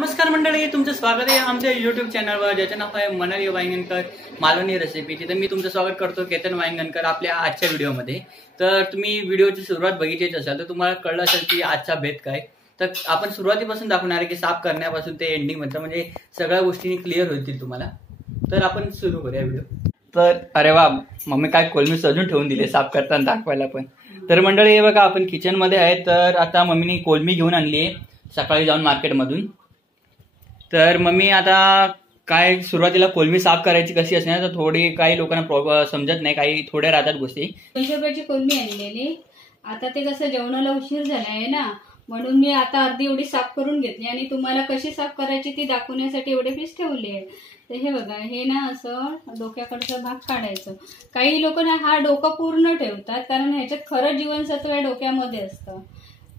नमस्कार मंडळी, तुमचं स्वागत आहे आमच्या युट्यूब चॅनलवर, ज्याचं नाव आहे मनाली वांगणकर मालवणी रेसिपी. तिथे मी तुमचं स्वागत करतो केतन वांगणकर आपल्या आजच्या व्हिडिओमध्ये. तर तुम्ही व्हिडिओची सुरुवात बघितलीच असाल तर तुम्हाला कळलं असेल की आजचा भेद काय. तर आपण सुरुवातीपासून दाखवणार आहे की साफ करण्यापासून ते एंडिंग म्हणजे सगळ्या गोष्टी क्लिअर होतील तुम्हाला. तर आपण सुरू करूया व्हिडिओ. तर अरे वा, मम्मी काय कोलमी सजून ठेवून दिले साफ करताना दाखवायला पण. तर मंडळी हे बघा, आपण किचनमध्ये आहे. तर आता मम्मीने कोलमी घेऊन आणली आहे सकाळी जाऊन मार्केटमधून. तर मम्मी आता काय सुरुवातीला कोलमी साफ करायची कशी असणार तर थोडी काही लोकांना समजत नाही, काही थोड्या राहतात गोष्टी. 200 रुपयाची कोलमी आणलेली. आता ते कसं जेवणाला उशीर झाला आहे ना, म्हणून मी आता अर्धी एवढी साफ करून घेतली आणि तुम्हाला कशी साफ करायची ती दाखवण्यासाठी एवढे पीस ठेवले आहे. तर हे बघा, हे ना असं डोक्याकडचा भाग काढायचं. काही लोक ना हा डोकं पूर्ण ठेवतात कारण ह्याच्यात खरं जीवनसत्व या डोक्यामध्ये असतं.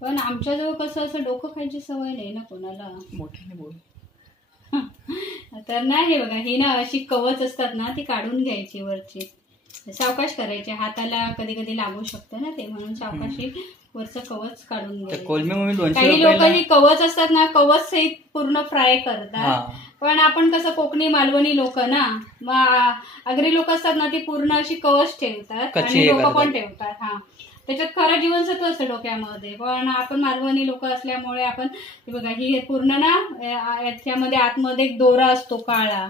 पण आमच्याजवळ कसं असं डोकं खायची सवय नाही ना कोणाला. मोठ्याने बोल. तर नाही, हे बघा, ही ना अशी कवच असतात ना ती काढून घ्यायची वरची. सावकाश करायचे, हाताला कधी कधी लागू शकतं ना ते, म्हणून सावकाशी वरचं कवच काढून घ्यायचं. काही लोक ही कवच असतात ना कवच सहित पूर्ण फ्राय करतात. पण आपण कसं कोकणी मालवणी लोक ना, मग आगरी लोक असतात ना ती पूर्ण अशी कवच ठेवतात आणि डोकं पण ठेवतात. हा, त्याच्यात खरं जीवनसत्व असतं डोक्यामध्ये. पण आपण मालवणी लोक असल्यामुळे आपण हे बघा, ही पूर्ण ना याच्यामध्ये आतमध्ये एक दोरा असतो काळा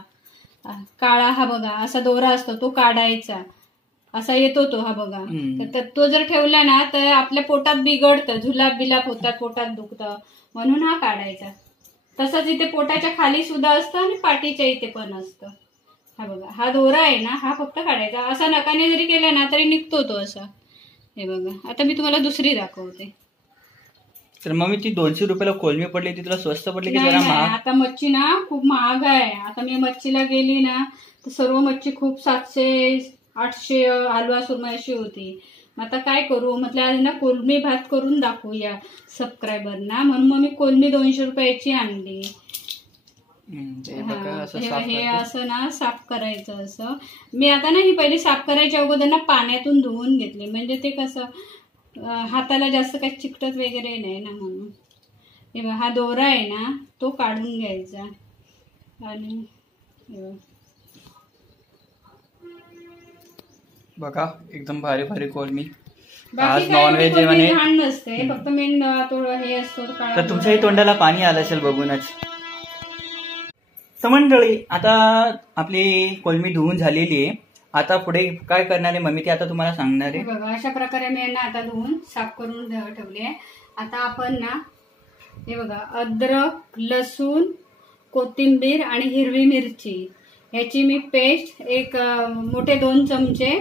काळा, हा बघा असा दोरा असतो, तो काढायचा. असा येतो तो, हा बघा. तर तो जर ठेवला ना तर आपल्या पोटात बिघडतं, झुलाब बिलाप होतात, पोटात दुखतं, म्हणून हा काढायचा. तसंच इथे पोटाच्या खाली सुद्धा असतं आणि पाठीच्या इथे पण असतं. हा बघा, हा दोरा आहे ना, हा फक्त काढायचा. असा नकाने जरी केला ना तरी निघतो तो असा. हे बघा, आता मी तुम्हाला दुसरी दाखवते. तर मग ती 200 रुपयाला कोलमी पडली, ती तुला स्वस्त पडली की जरा महाग? आता मच्छी ना खूप महाग आहे. आता मी मच्छीला गेली ना तर सर्व मच्छी खूप 700-800 हलवा सुरमई अशी होती. मग आता काय करू, म्हटलं आज ना कोलमी भात करून दाखवूया सबस्क्रायबरना, म्हणून मग मी कोलमी 200 रुपयाची आणली. हे असं ना साफ करायचं. असं मी आता ना ही पहिली साफ करायच्या अगोदर ना पाण्यातून धुवून घेतली, म्हणजे ते कसं हाताला जास्त काही चिकटत वगैरे नाही ना, म्हणून. हे बघा, हा दोरा आहे ना तो काढून घ्यायचा. आणि बघा एकदम भारी भारी कोलमी. आज नॉनव्हेज आहे घाण नसते, फक्त मेन थोडं हे असतो. तर तुमच्याही तोंडाला पाणी आलं असेल बघूनच. तर मंडळी, आता आपली कोलमी धुवून झालेली आहे. आता पुढे काय करणार आहे मम्मी ते आता तुम्हाला सांगणार आहे. बघा, अशा प्रकारे मी यांना आता धुवून साफ करून ठेवले. आता आपण ना हे बघा, अद्रक, लसूण, कोथिंबीर आणि हिरवी मिरची ह्याची मी पेस्ट एक मोठे 2 चमचे.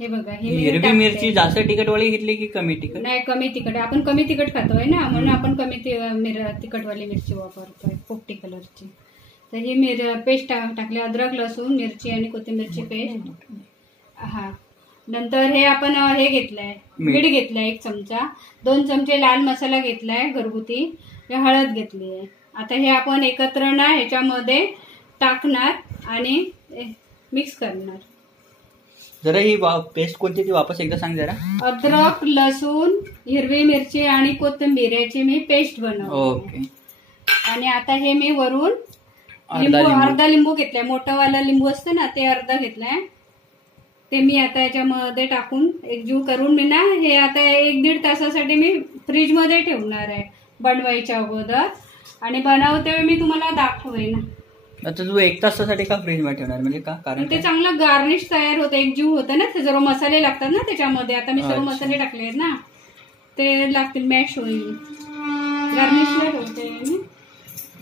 हे बघा, ही हिरवी मिरची जास्त तिखटवाली घेतली की कमी तिखट? नाही, कमी तिखट. आपण कमी तिखट खातोय ना, म्हणून आपण कमी तिखटवाली मिरची वापरतोय, पोपटी कलरची. तर ही पेस्ट टाकली, अद्रक, लसूण, मिरची आणि कोथिंबीरची पेस्ट. हा, नंतर हे आपण हे घेतलंय, मीठ घेतलंय 1 चमचा, 2 चमचे लाल मसाला घेतलाय घरगुती, हळद घेतली आहे. आता हे आपण एकत्र ना ह्याच्यामध्ये टाकणार आणि मिक्स करणार. जरा ही पेस्ट कोणती ती वापस एकदा सांग जरा. अद्रक, लसूण, हिरवी मिरची आणि कोथिंबीर याची मी पेस्ट बनवली. ओके. आणि आता हे मी वरून अर्धा लिंबू घेतलाय, मोठंवाला लिंबू असतं ना ते अर्धा घेतलाय. ते मी आता याच्यामध्ये टाकून एकजीव करून मी ना हे आता 1-1.5 तासासाठी मी फ्रीज मध्ये ठेवणार आहे बनवायच्या अगोदर. आणि बनवते मी तुम्हाला दाखवेन. आता तू 1 तासासाठी का फ्रीज मध्ये ठेवणार, म्हणजे का? कारण ते चांगलं गार्निश तयार होतं, एकजीव होतं ना, ते सर्व मसाले लागतात ना त्याच्यामध्ये. आता मी सर्व मसाले टाकले आहेत ना, ते लागतील, मॅश होईल, गार्निशला ठेवते मी.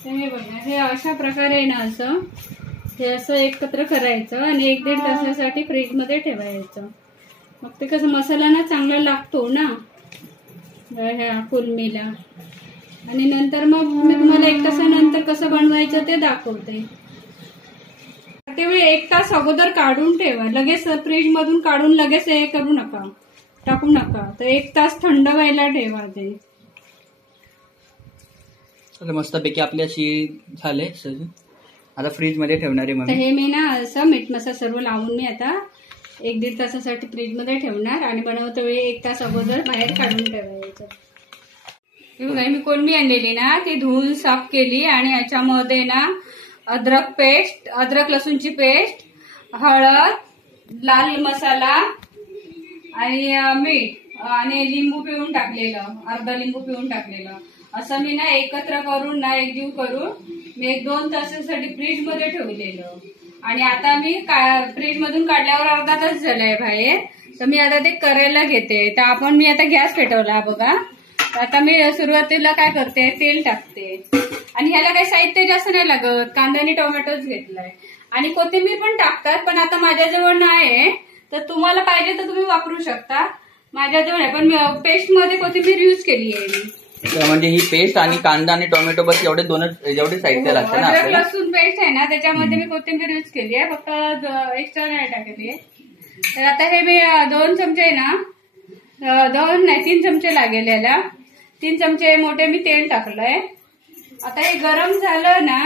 हे बघा, हे अशा प्रकारे ना असं एकत्र करायचं आणि 1-1.5 तासासाठी फ्रीज मध्ये ठेवायचं. मग ते कसं मसाला ना चांगला लागतो ना ह्या कोलमीला. आणि नंतर मग मी तुम्हाला 1 तासानंतर कसं बनवायचं ते दाखवते. त्यावेळी 1 तास अगोदर काढून ठेवा, लगेच फ्रीज मधून काढून लगेच हे करू नका, टाकू नका. तर 1 तास थंड व्हायला ठेवा ते. मस्तपैकी आपली अशी झाले सजून. आता फ्रीज मध्ये ठेवणार आहे. हे मी ना असं मीठ मसाला सर्व लावून मी आता 1-1.5 तासासाठी फ्रीज मध्ये ठेवणार आणि बनवते वेळी 1 तास अगोदर बाहेर काढून ठेवायचं. मी कोलंबी आणलेली ना ती धुवून साफ केली आणि याच्यामध्ये ना अद्रक लसूणची पेस्ट, हळद, लाल मसाला आणि मीठ आणि लिंबू पिळून टाकलेलं, अर्धा लिंबू पिळून टाकलेलं, असं मी ना एकत्र करून ना एकजीव करून मी 1-2 तासासाठी फ्रीज मध्ये ठेवलेलं. आणि आता मी फ्रीज मधून काढल्यावर अर्धा तास झालाय बाहेर, तर मी आता ते करायला घेते. तर मी आता गॅस पेटवला बघा. आता मी सुरुवातीला काय करते, तेल टाकते आणि ह्याला काही साहित्य जास्त नाही लागत. कांदा आणि टोमॅटोच घेतलाय आणि कोथिंबीर पण टाकतात, पण आता माझ्याजवळ नाही, तर तुम्हाला पाहिजे तर तुम्ही वापरू शकता. माझ्याजवळ आहे, पण मी पेस्ट मध्ये कोथिंबीर युज केली आहे मी. म्हणजे ही पेस्ट आणि कांदा आणि टोमॅटो बस एवढे साहित्य लागतं ना. अद्रक लसूण पेस्ट आहे ना त्याच्यामध्ये मी कोथिंबीर युज केली आहे, फक्त एक्स्ट्रा नाही टाकली आहे. तर आता हे मी 2 चमचे आहे ना, 2 नाही 3 चमचे लागेल याला. 3 चमचे मोठे मी तेल टाकलंय. आता हे गरम झालं ना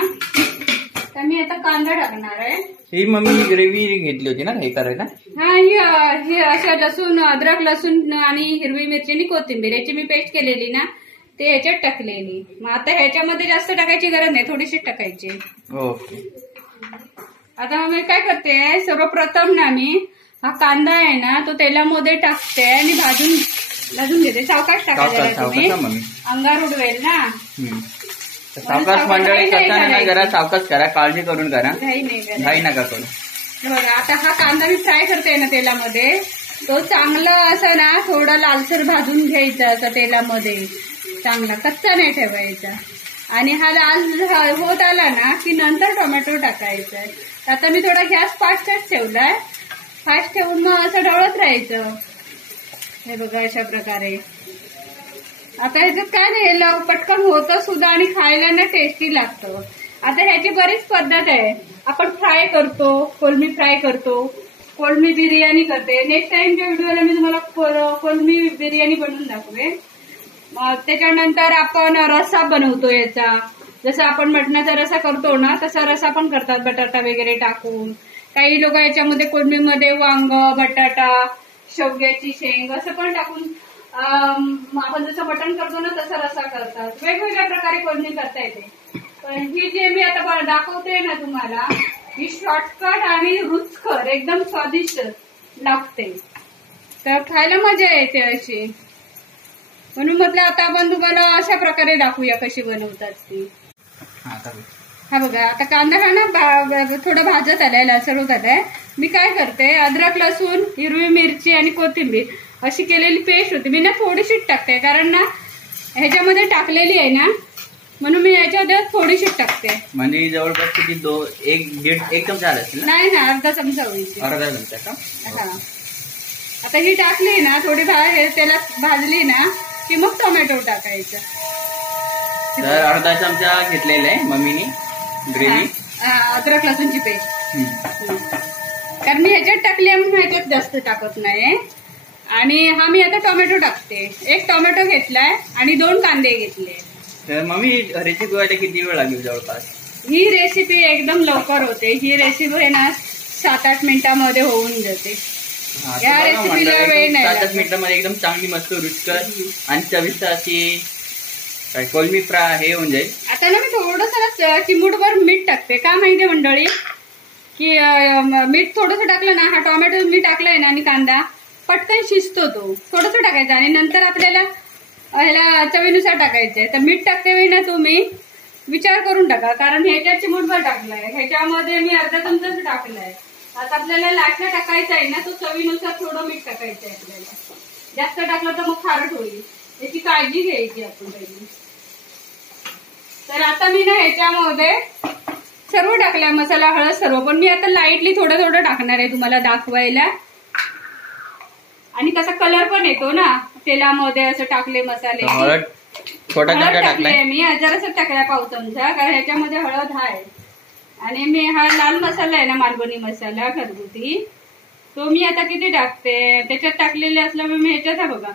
तर मी आता कांदा टाकणार आहे. ही मम्मी ग्रेव्ही घेतली होती ना हे करायला. हा, ही अशा लसूण, अद्रक लसूण आणि हिरवी मिरची आणि कोथिंबीर याची मी पेस्ट केलेली ना ते ह्याच्यात टाकलेली. मग आता ह्याच्यामध्ये जास्त टाकायची गरज नाही, थोडीशी टाकायची. ओके. आता मी काय करते, सर्वप्रथम ना मी हा कांदा आहे ना तो तेलामध्ये टाकते आणि भाजून घेते. सावकाश टाकायला तुम्ही, अंगार उडवेल ना. सावकाश मंडळी करताना जरा सावकाश करा, काळजी करून करा, घाई नका करू. बघा आता हा कांदा मी फ्राय करते ना तेलामध्ये, तो चांगला असा ना थोडा लालसर भाजून घ्यायचा असा तेलामध्ये, चांगला कच्चा नाही ठेवायचा. आणि हा लाल होत आला ना की नंतर टोमॅटो टाकायचा. आता मी थोडा गॅस फास्टच ठेवलाय, फास्ट ठेवून मग असं ढवळत राहायचं. हे बघा अशा प्रकारे. आता ह्याच्यात काय नाही, पटकन होतं सुद्धा आणि खायला ना टेस्टी लागतं. आता ह्याची बरीच पद्धत आहे. आपण फ्राय करतो, कोलंबी फ्राय करतो, कोलंबी बिर्याणी करते. नेक्स्ट टाइमच्या व्हिडिओला मी तुम्हाला कोलंबी बिर्याणी बनवून दाखवेन. त्याच्यानंतर आपण रस्सा बनवतो याचा, जसं आपण मटणाचा रस्सा करतो ना तसा रस्सा पण करतात बटाटा वगैरे टाकून. काही लोक याच्यामध्ये कोलंबीमध्ये वांग, बटाटा, शेवग्याची शेंग असं पण टाकून आपण जसं मटण करतो ना तसा रस्सा करतात. वेगवेगळ्या प्रकारे कोलंबी करता येते. पण ही जे मी आता दाखवते ना तुम्हाला, ही शॉर्टकट आणि रुचकर एकदम स्वादिष्ट लागते, तर खायला मजा येते अशी. म्हणून म्हटलं आता आपण तुम्हाला अशा प्रकारे दाखवूया कशी बनवतात ती. हा बघा आता कांदा हा ना थोडा भाजत आलाय, लालसर होत आलाय. मी काय करते, अद्रक लसूण, हिरवी मिरची आणि कोथिंबीर अशी केलेली पेस्ट होती मी ना थोडीशीच टाकते, कारण ना ह्याच्यामध्ये टाकलेली आहे ना म्हणून मी याच्यामध्ये थोडीशीच टाकते. म्हणजे जवळपास किती 1 चमचा असेल? नाही ना, अर्धा चमचा होईल. अर्धा चमचा का? हा. आता ही टाकली ना थोडी त्याला भाजली ना की मग टोमॅटो टाकायचं. तर अर्धा चमचा घेतलेला आहे मम्मीनी ग्रेव्ही, अद्रक लसूणची पेस्ट. कारण मी ह्याच्यात टाकली म्हणून ह्याच्यात जास्त टाकत नाही. आणि हा मी आता टोमॅटो टाकते. 1 टोमॅटो घेतलाय आणि 2 कांदे घेतले. तर मम्मी रेसिपी व्हायला किती वेळ लागेल जवळपास? ही रेसिपी एकदम लवकर होते. ही रेसिपी आहे ना 7-8 मिनिटांमध्ये होऊन जाते. या रेसिपीला वेळ नाही, 7-8 मिनिटांमध्ये एकदम चांगली मस्त रुचकर आणि चविष्ट अशी कोलंबी फ्राय हे होऊन जाईल. आता ना मी थोडंसं चिमूटभर मीठ टाकते. का माहितीये मंडळी की मीठ थोडंसं टाकलं ना, हा टोमॅटो मी टाकलाय ना आणि कांदा पटकन शिजतो, तो थोडंसं टाकायचं आणि नंतर आपल्याला ह्याला चवीनुसार टाकायचंय. तर मीठ टाकते वेळी ना तुम्ही विचार करून टाका, कारण ह्याच्यात चिमूटभर टाकलाय, ह्याच्यामध्ये मी अर्धा चमचाच टाकलाय. आता आपल्याला लाटला टाकायचा आहे ना तो चवीनुसार थोडं मीठ टाकायचं आहे. आपल्याला जास्त टाकलं तर मग खारट होईल, याची काळजी घ्यायची आपण पहिली. तर आता मी ना ह्याच्यामध्ये सर्व टाकलाय, मसाला, हळद सर्व, पण मी आता लाईटली थोडं थोडं टाकणार आहे तुम्हाला दाखवायला. आणि कसा कलर पण येतो ना तेलामध्ये असं टाकले मसाले. हळद टाकलाय मी, जरासं टाकलाय पाव चमचा, कारण ह्याच्यामध्ये हळद आहे. आणि मी हा लाल मसाला आहे ना, मालवणी मसाला घरगुती, तो मी आता किती टाकते, त्याच्यात टाकलेले असल्यामुळे मी ह्याच्यात बघा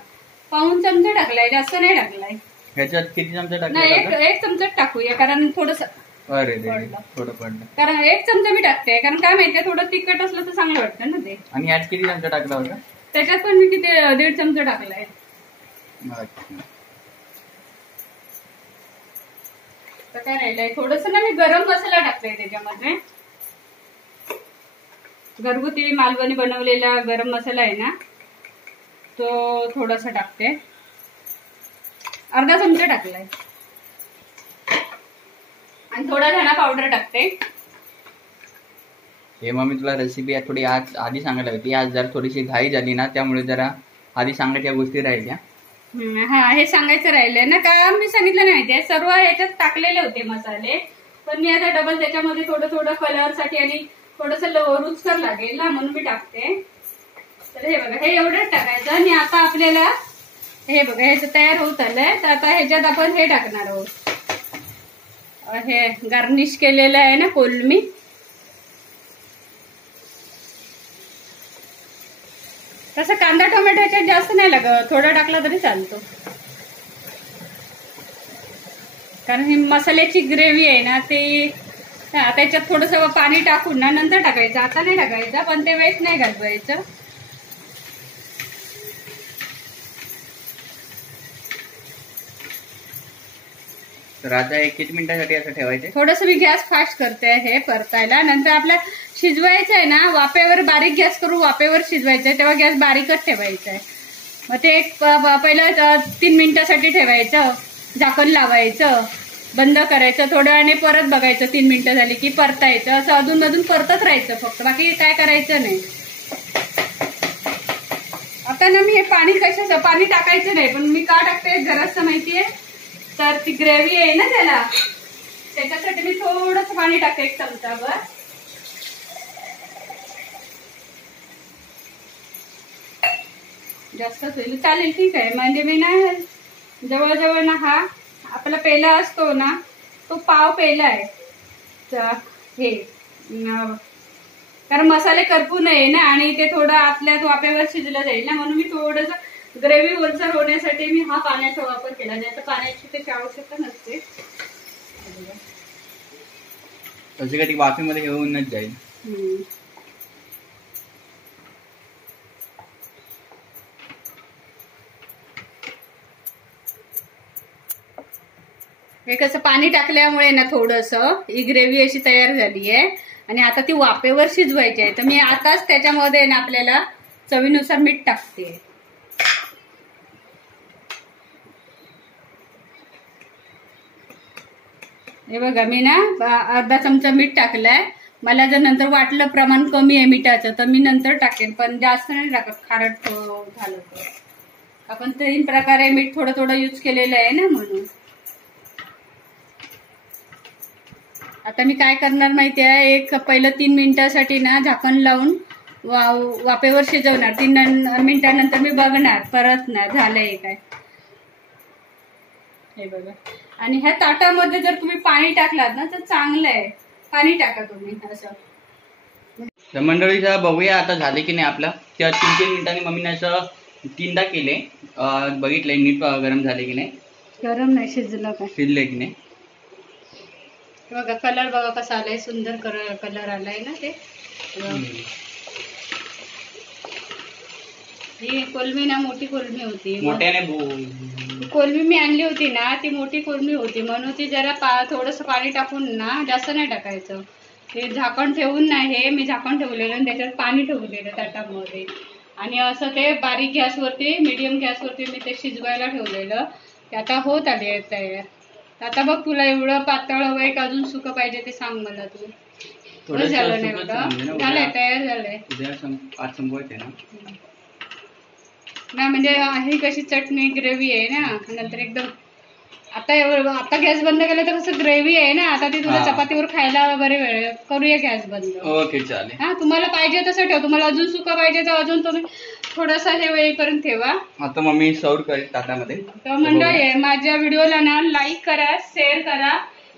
पाऊण चमचा टाकलाय, जास्त नाही टाकलाय. ह्याच्यात किती चमचा टाकलाय? नाही, 1 चमचा टाकूया, कारण थोडंसं थोडं पडलं. कारण 1 चमचा मी टाकते, कारण काय माहितीये थोडं तिखट असलं तर चांगलं वाटतं ना ते. आणि ह्यात किती चमचा टाकला होता? त्याच्यात पण मी किती 1.5 चमचा टाकलाय. तर काय राहिलंय थोडस ना, मी गरम मसाला टाकलाय त्याच्यामध्ये. घरगुती मालवणी बनवलेला गरम मसाला आहे ना, तो थोडासा टाकते. अर्धा चमचा टाकलाय. आणि थोडा धना पावडर टाकते. हे मम्मी तुला रेसिपी थोडी आज आधी सांगायला होती. आज जरा थोडीशी घाई झाली ना, त्यामुळे जरा आधी सांगायच्या गोष्टी राहिल्या. हा, हे सांगायचं राहिलंय ना, का मी सांगितलं नाही ते सर्व याच्यात टाकलेले होते मसाले, पण मी आता डबल त्याच्यामध्ये थोडं थोडं कलरसाठी आणि थोडस रुचकर लागेल ना म्हणून मी टाकते. तर हे बघा, हे एवढंच टाकायचं. आणि आता आपल्याला हे बघा, हे तयार होत आलंय. तर आता ह्याच्यात आपण हे टाकणार आहोत, हे गार्निश केलेलं आहे ना कोलमी. तसं कांदा टोमॅटो याच्यात जास्त नाही लागत, थोडा टाकला तरी चालतो. कारण ही मसाल्याची ग्रेव्ही आहे ना, ते त्याच्यात थोडस पाणी टाकून ना नंतर टाकायचं, आता नाही टाकायचं, पण ते वेस्ट नाही घालवायचं. तर आता एक किती मिनिटासाठी असं ठेवायचं? थोडस मी गॅस फास्ट करते हे परतायला. नंतर आपल्या शिजवायचं आहे ना, वाफेवर बारीक गॅस करून वाफेवर शिजवायचं आहे, तेव्हा गॅस बारीकच ठेवायचा आहे. मग ते पहिलं 3 मिनिटासाठी ठेवायचं, झाकण लावायचं, बंद करायचं, थोड्या वेळाने परत बघायचं, 3 मिनिटं झाली की परतायचं. असं अधून मधून परतत राहायचं फक्त, बाकी काय करायचं नाही. आता ना मी हे पाणी कशाचं पाणी टाकायचं नाही, पण मी का टाकते जरासं माहितीये, तर ती ग्रेव्ही आहे ना त्याच्यासाठी मी थोडंसं पाणी टाकते, 1 चमचाभर. जास्तच होईल चालेल, ठीक आहे. म्हणजे मी ना जवळजवळ ना हा आपला पेला असतो ना, तो पाव पेला आहे हे, कारण मसाले करपू नये ना, आणि ते थोडं आतल्यात वाफेवर शिजलं जाईल ना, म्हणून मी थोडंसं ग्रेव्ही ओलसर होण्यासाठी मी हा पाण्याचा वापर केला. नाही तर पाण्याची त्याची आवश्यकता नसते. तशी कधी वाफेमध्ये घेऊनच जाईल. हे कसं पाणी टाकल्यामुळे ना थोडंसं ही ग्रेव्ही अशी तयार झाली आहे, आणि आता ती वाफेवर शिजवायची आहे. तर मी आताच त्याच्यामध्ये ना आपल्याला चवीनुसार मीठ टाकते. हे बघा, मी ना अर्धा चमचा मीठ टाकलाय. मला जर नंतर वाटलं प्रमाण कमी आहे मिठाचं तर मी नंतर टाकेन, पण जास्त नाही टाकत, खारट झालं तर. आपण 3 प्रकारे मीठ थोडं थोडं यूज केलेलं आहे ना, म्हणून. आता मी काय करणार माहितीये, पहिलं 3 मिनिटासाठी ना झाकण लावून वाफेवर शिजवणार. 3 मिनिटानंतर मी बघणार, परतणार झालंय काय. हे बघा, आणि ह्या ताटामध्ये जर तुम्ही पाणी टाकलात ना तर चांगलं आहे, पाणी टाका तुम्ही असं. मंडळीचा बघूया आता झाले की नाही आपला. त्या 3-3 मिनिटांनी मम्मीने असं 3दा केले, बघितलंय नीट गरम झाले की नाही. गरम नाही, शिजलं का, शिजले की नाही. बघा कलर बघा कसा आलाय, सुंदर कलर आलाय ना. ते ही कोलमी ना मोठी कोलमी होती, मोठ्याने कोलमी मी आणली होती ना, ती मोठी कोलमी होती, म्हणून ती जरा थोडंसं पाणी टाकून ना, जास्त नाही टाकायचं. ते झाकण ठेवून नाही, हे मी झाकण ठेवलेलं आणि त्याच्यात पाणी ठेवलेलं ताटामध्ये, आणि असं ते बारीक गॅसवरती मिडियम गॅसवरती मी ते शिजवायला ठेवलेलं. ते आता होत आले तयार. आता बघ, तुला एवढं पातळ हवंय का अजून सुकं पाहिजे ते सांग मला तू. झालं नाही बघा, झालंय, तयार झालंय. ना म्हणजे ही कशी चटणी ग्रेव्ही आहे ना, नंतर एकदम आता गॅस बंद केला तर कसं ग्रेव्ही आहे ना, आता ती तुला चपातीवर खायला वगैरे वेळ. करूया गॅस बंद. ओके चालेल. हा, तुम्हाला पाहिजे तसं ठेव, तुम्हाला अजून सुकं पाहिजे तर अजून तुम्ही थोडासा हे वेळेपर्यंत ठेवा. आता मम्मी सर्व करेल ताटामध्ये. तर मंडळी, माझ्या व्हिडिओला ना लाईक करा, शेअर करा,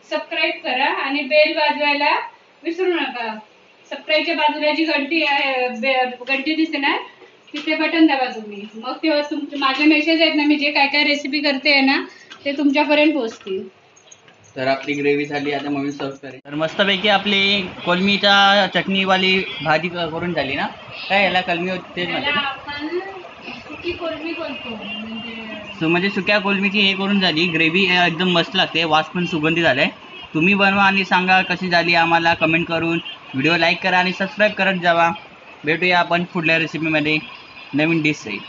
सबस्क्राईब करा, आणि बेल वाजवायला विसरू नका. सबस्क्राईबच्या बाजूला जी घंटी आहे, घंटी दिसते ना, तिथे बटन दाबा तुम्ही. मग तेव्हा माझे मेसेज आहेत ना, मी जे काय काय रेसिपी करते ना ते तुमच्यापर्यंत पोहोचतील. तर आपली ग्रेव्ही झाली, आता मम्मी सर्व करेल. तर मस्तपैकी आपली कोलमीचा चटणीवाली भाजी करून झाली ना. काय याला कलमी होती तेच सुकी कोलमी बोलतो, म्हणजे सुक्या कोलमीची हे करून झाली. ग्रेव्ही एकदम मस्त लागते, वास पण सुगंधी झालाय. तुम्ही बनवा आणि सांगा कशी झाली आम्हाला कमेंट करून. व्हिडिओ लाईक करा आणि सबस्क्राईब करत जावा. भेटूया आपण पुढल्या रेसिपीमध्ये नवीन डिश सहित.